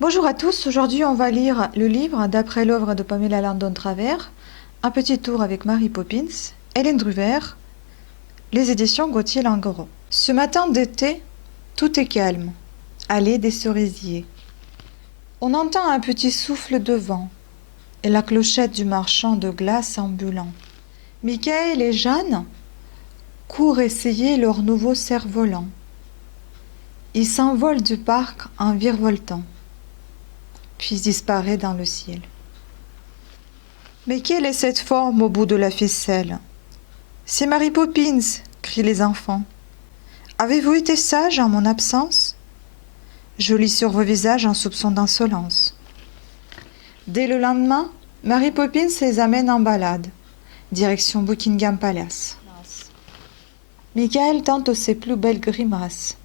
Bonjour à tous, aujourd'hui on va lire le livre d'après l'œuvre de Pamela Landon Travers, Un petit tour avec Mary Poppins, Hélène Druver, les éditions Gauthier Langueron. Ce matin d'été, tout est calme, allée des cerisiers. On entend un petit souffle de vent et la clochette du marchand de glace ambulant. Michael et Jeanne courent essayer leur nouveau cerf-volant. Ils s'envolent du parc en virevoltant, puis disparaît dans le ciel. Mais quelle est cette forme au bout de la ficelle? C'est Mary Poppins, crient les enfants. Avez-vous été sage en mon absence? Je lis sur vos visages un soupçon d'insolence. Dès le lendemain, Mary Poppins les amène en balade, direction Buckingham Palace. Michael tente ses plus belles grimaces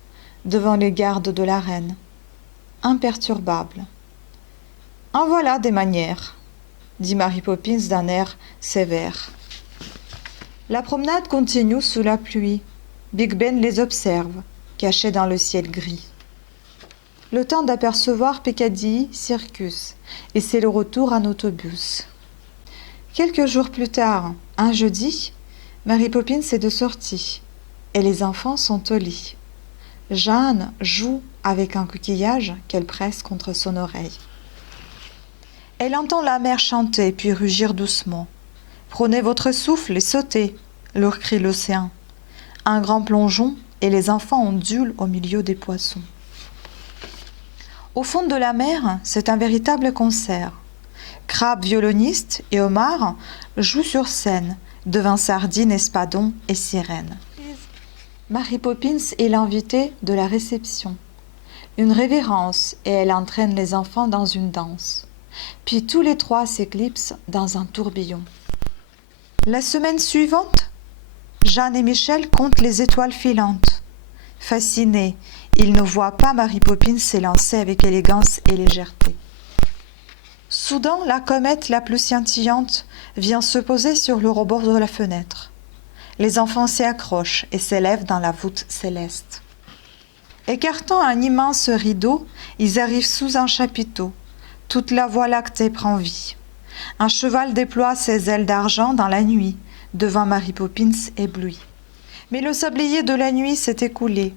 devant les gardes de la reine, imperturbable. En voilà des manières, dit Mary Poppins d'un air sévère. La promenade continue sous la pluie. Big Ben les observe, cachés dans le ciel gris. Le temps d'apercevoir Piccadilly Circus, et c'est le retour en autobus. Quelques jours plus tard, un jeudi, Mary Poppins est de sortie, et les enfants sont au lit. Jeanne joue avec un coquillage qu'elle presse contre son oreille. Elle entend la mer chanter puis rugir doucement. « Prenez votre souffle et sautez !» leur crie l'océan. Un grand plongeon et les enfants ondulent au milieu des poissons. Au fond de la mer, c'est un véritable concert. Crabes violonistes et homards jouent sur scène devant sardines, espadons et sirènes. Mary Poppins est l'invitée de la réception. Une révérence et elle entraîne les enfants dans une danse. Puis tous les trois s'éclipsent dans un tourbillon. La semaine suivante, Jeanne et Michel comptent les étoiles filantes. Fascinés, ils ne voient pas Mary Poppins s'élancer avec élégance et légèreté. Soudain, la comète la plus scintillante vient se poser sur le rebord de la fenêtre. Les enfants s'y accrochent et s'élèvent dans la voûte céleste. Écartant un immense rideau, ils arrivent sous un chapiteau. Toute la voie lactée prend vie. Un cheval déploie ses ailes d'argent dans la nuit, devant Mary Poppins éblouie. Mais le sablier de la nuit s'est écoulé.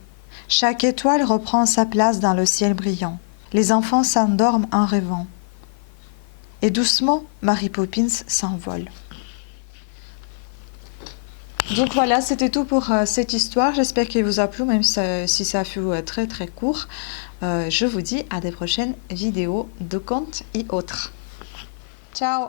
Chaque étoile reprend sa place dans le ciel brillant. Les enfants s'endorment en rêvant. Et doucement, Mary Poppins s'envole. Donc voilà, c'était tout pour cette histoire. J'espère qu'elle vous a plu, même si ça a fait très très court. Je vous dis à des prochaines vidéos de contes et autres. Ciao!